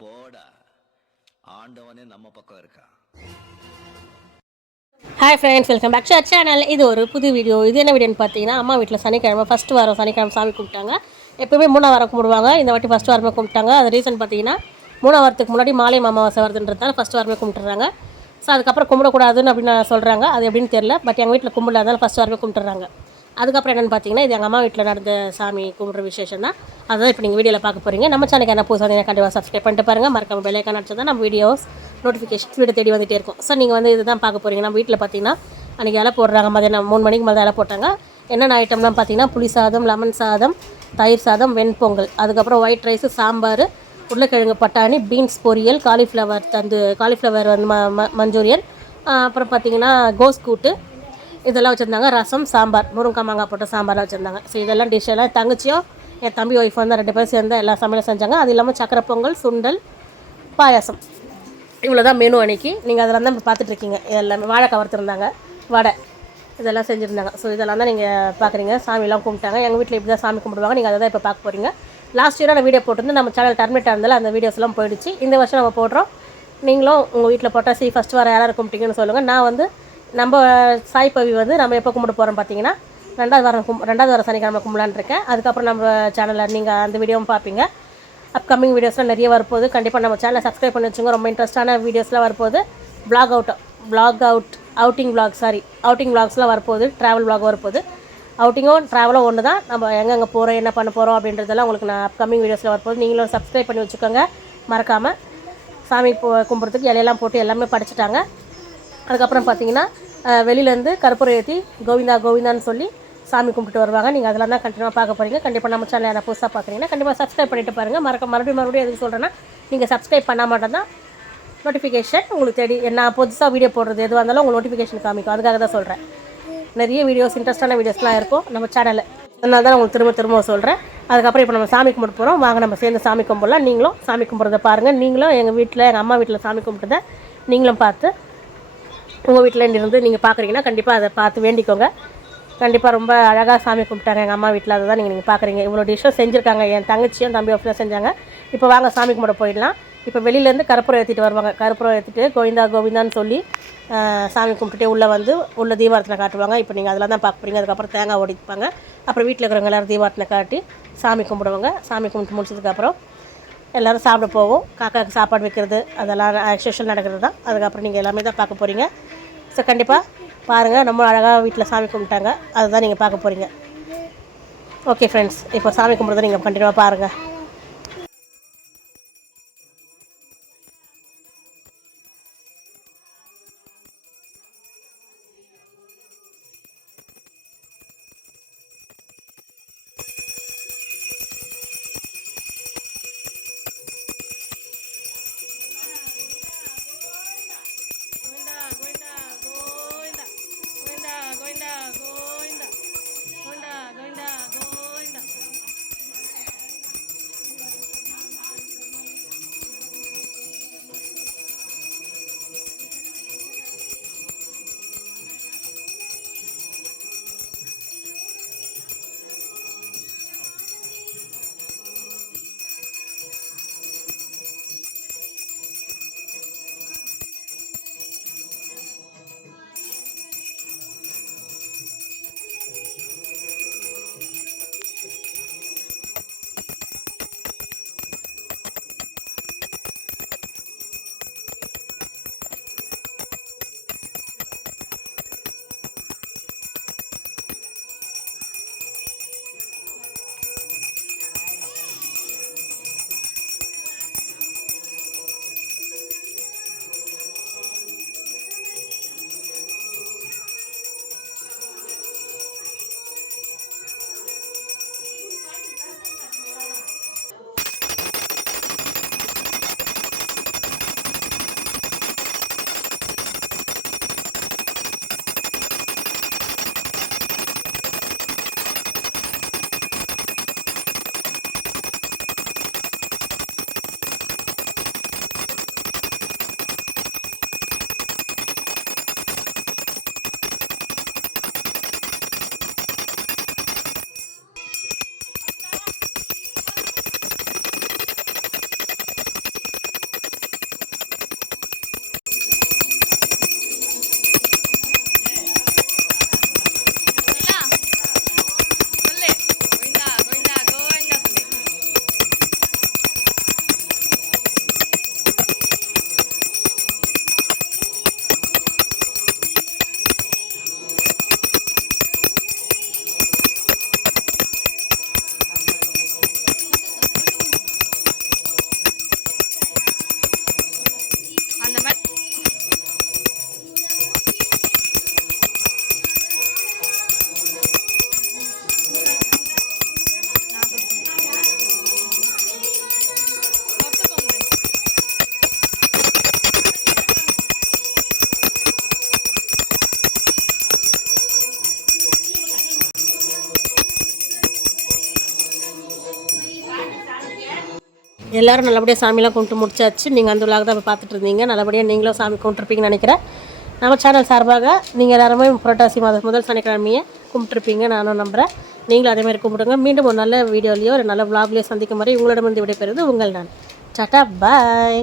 போடா, ஆண்டவனே நம்ம பக்கம் இருக்கா. Hi friends, welcome back to our channel. இது ஒரு புது வீடியோ. இது என்ன வீடியோன்னு பார்த்தீங்கன்னா, அம்மா வீட்டில் சனிக்கிழமை ஃபஸ்ட்டு வாரம் சனிக்கிழமை சாமி கும்பிட்டாங்க. எப்போவுமே 3ஆம் வாரம் கும்பிடுவாங்க. இந்த வாட்டி ஃபஸ்ட்டு வாரமே கும்பிட்டாங்க. அது ரீசன் பார்த்தீங்கன்னா, 3ஆம் வாரத்துக்கு முன்னாடி மாலை அமாவாசை வருதுன்றதால ஃபஸ்ட்டு வாரமே கும்பிட்டுறாங்க. ஸோ அதுக்கப்புறம் கும்பிடக்கூடாதுன்னு அப்படின்னு சொல்கிறாங்க. அது எப்படின்னு தெரியல. பட் எங்கள் வீட்டில் கும்பிடாதனால ஃபஸ்ட்டு வாரமே கும்பிட்டுறாங்க. அதுக்கப்புறம் என்னென்னு பார்த்தீங்கன்னா, இது எங்கள் அம்மா வீட்டில் நடந்த சாமி கும்பிட்ற விசேஷம் தான். அதுதான் இப்போ நீங்கள் வீடியோவில் பார்க்க போகிறீங்க. நம்ம சேனலுக்கு என்ன புதுசாக வந்தீங்கன்னா கண்டிப்பாக சப்ஸ்கிரைப் பண்ணிட்டு பாருங்கள். மறக்காம பெல் ஐக்கான் அடிச்சா தான் நம்ம வீடியோஸ் நோட்டிஃபிகேஷன் வீடியோ தேடி வந்துகிட்டே இருக்கும். ஸோ நீங்கள் வந்து இதுதான் பார்க்க போகிறீங்க. நம்ம வீட்டில் பார்த்தீங்கன்னா அன்றைக்கி இலை போடுறாங்க. மதியானம் 3 மணிக்கு மேலே இலை போட்டாங்க. என்னென்ன ஐட்டம்லாம் பார்த்தீங்கன்னா, புளி சாதம், லெமன் சாதம், தயிர் சாதம், வெண்பொங்கல், அதுக்கப்புறம் ஒயிட் ரைஸு, சாம்பார், உருளைக்கிழங்கு பட்டாணி, பீன்ஸ் பொரியல், காலிஃப்ளவர் வந்து மஞ்சூரியன், அப்புறம் பார்த்தீங்கன்னா கோஸ் கூட்டு, இதெல்லாம் வச்சுருந்தாங்க. ரசம், சாம்பார், முருங்கக்காய் மாங்காய் போட்ட சாம்பார்லாம் வச்சுருந்தாங்க. ஸோ இதெல்லாம் டிஷ் எல்லாம் தங்கச்சியும் என் தம்பி ஒய்ஃப் வந்து 2 பேரும் சேர்ந்து எல்லா சமையலும் செஞ்சாங்க. அது இல்லாமல் சக்கரை பொங்கல், சுண்டல், பாயாசம், இவ்வளோ தான் மெனு அன்றைக்கி. நீங்கள் அதெல்லாம் தான் பார்த்துட்ருக்கீங்க. எல்லாமே வாழைக்காய் வறுத்துருந்தாங்க, வடை, இதெல்லாம் செஞ்சுருந்தாங்க. ஸோ இதெல்லாம் தான் நீங்கள் பார்க்குறீங்க. சாமியெல்லாம் கும்பிட்டாங்க. எங்கள் வீட்டில் இப்படி தான் சாமி கும்பிடுவாங்க. நீங்கள் அதை தான் இப்போ பார்க்க போகிறீங்க. லாஸ்ட் இயராக நான் வீடியோ போட்டிருந்து நம்ம சேனல் டர்மினேட் ஆனதால் அந்த வீடியோஸ்லாம் போயிடுச்சு. இந்த வருஷம் நம்ம போடுறோம். நீங்களும் உங்கள் வீட்டில் போட்டால் ஃபஸ்ட்டு வர யாராவது கும்பிட்டீங்கன்னு சொல்லுங்கள். நான் வந்து நம்ம சாய் பவி வந்து நம்ம எப்போ கும்பிட போகிறோம் பார்த்தீங்கன்னா, 2வது வாரம் சனிக்கிழமை கும்பலான்னு இருக்கேன். அதுக்கப்புறம் நம்ம சேனலில் நீங்கள் அந்த வீடியோவும் பார்ப்பீங்க. அப்கமிங் வீடியோஸ்லாம் நிறைய வரப்போகுது. கண்டிப்பாக நம்ம சேனலை சப்ஸ்கிரைப் பண்ணி வச்சுங்க. ரொம்ப இன்ட்ரெஸ்ட்டான வீடியோஸ்லாம் வரப்போகுது. அவுட்டிங் விளாக்ஸ்லாம் வரப்போகுது. ட்ராவல் விளாக் வரப்போகுது. அவுட்டிங்கும் ட்ராவலும் ஒன்று தான். நம்ம எங்கெங்கே போகிறோம், என்ன பண்ண போகிறோம் அப்படின்றதெல்லாம் உங்களுக்கு நான் அப்கமிங் வீடியோஸில் வரப்போகுது. நீங்களும் சப்ஸ்கிரைப் பண்ணி வச்சுக்கோங்க. மறக்காமல் சாமி கும்பிட்றதுக்கு இலையெல்லாம் போட்டு எல்லாமே படிச்சுட்டாங்க. அதுக்கப்புறம் பார்த்தீங்கன்னா, வெளியிலேருந்து கற்பூரம் ஏற்றி கோவிந்தா கோவிந்தான்னு சொல்லி சாமி கும்பிட்டு வருவாங்க. நீங்கள் அதெல்லாம் தான் கண்டினியூவாக பார்க்க போகிறீங்க. கண்டிப்பாக நம்ம சேனல் யாராவது புதுசாக பார்க்குறீங்கன்னா கண்டிப்பாக சப்ஸ்கிரைப் பண்ணிட்டு பாருங்கள். மறுபடியும் எதுக்கு சொல்கிறேன்னா, நீங்கள் சப்ஸ்கிரைப் பண்ணால் மட்டும்தான் நோட்டிஃபிகேஷன் உங்களுக்கு தேடி நான் புதுசாக வீடியோ போடுறது எதுவாக இருந்தாலும் உங்களுக்கு நோட்டிஃபிகேஷன் காமிக்கும். அதுக்காக தான் சொல்கிறேன். நிறைய வீடியோஸ், இன்ட்ரெஸ்டான வீடியோஸ்லாம் இருக்கும் நம்ம சேனலில். அதனால தான் உங்களுக்கு திரும்ப சொல்கிறேன். அதுக்கப்புறம் இப்போ நம்ம சாமி கும்பிட்டு போகிறோம். வாங்க நம்ம சேர்ந்து சாமி கும்பிடலாம். நீங்களும் சாமி கும்பிட்றத பாருங்கள். நீங்களும் எங்கள் அம்மா வீட்டில் சாமி கும்பிட்டதை நீங்களும் பார்த்து உங்கள் வீட்டில் இருந்து நீங்கள் பார்க்குறீங்கன்னா கண்டிப்பாக அதை பார்த்து வேண்டிக்கோங்க. கண்டிப்பாக ரொம்ப அழகாக சாமி கும்பிட்டாங்க எங்கள் அம்மா வீட்டில். அதை தான் நீங்கள் பார்க்குறீங்க. இவ்வளோ டிஷ்ஷும் செஞ்சுருக்காங்க. என் தங்கச்சியும் தம்பி ஒஃப்லாம் செஞ்சாங்க. இப்போ வாங்க சாமி கும்பிட போயிடலாம். இப்போ வெளியிலேருந்து கற்பூரம் ஏற்றிட்டு வருவாங்க. கற்பூரம் ஏற்றிட்டு கோவிந்தான்னு சொல்லி சாமி கும்பிட்டுட்டே உள்ள தீபாரத்தனை காட்டுவாங்க. இப்போ நீங்கள் அதெல்லாம் தான் பார்க்க போகிறீங்க. அதுக்கப்புறம் தேங்காய் ஓடிப்பாங்க. அப்புறம் வீட்டில் இருக்கிறவங்க எல்லோரும் தீபாரத்தனை காட்டி சாமி கும்பிடுவாங்க. சாமி கும்பிட்டு முடிச்சதுக்கப்புறம் எல்லோரும் சாப்பிட போவோம். காக்காவுக்கு சாப்பாடு வைக்கிறது அதெல்லாம் ஸ்பெஷல் நடக்கிறது தான். அதுக்கப்புறம் நீங்கள் எல்லாமே தான் பார்க்க போகிறீங்க. ஸோ கண்டிப்பாக பாருங்கள். நம்ம அழகாக வீட்டில் சாமி கும்பிட்டாங்க. அதுதான் நீங்கள் பார்க்க போகிறீங்க. ஓகே ஃப்ரெண்ட்ஸ், இப்போ சாமி கும்பிட்றதை நீங்கள் கண்டிப்பாக பாருங்கள். எல்லோரும் நல்லபடியாக சாமிலாம் கும்பிட்டு முடிச்சாச்சு. நீங்கள் அந்த விழாக தான் பார்த்துட்டு இருந்தீங்க. நல்லபடியாக நீங்களும் சாமி கும்பிட்டுருப்பீங்கன்னு நினைக்கிறேன். நம்ம சேனல் சார்பாக நீங்கள் எல்லாருமே புரட்டாசி மாதம் முதல் சனிக்கிழமையை கும்பிட்டுருப்பீங்க நானும் நம்புகிறேன். நீங்களும் அதேமாதிரி கும்பிடுங்க. மீண்டும் ஒரு நல்ல வீடியோலையோ ஒரு நல்ல விளாக்லையோ சந்திக்கும் வரை உங்களிடமிருந்து விடைபெறுவது உங்கள் நான். டாடா பாய்.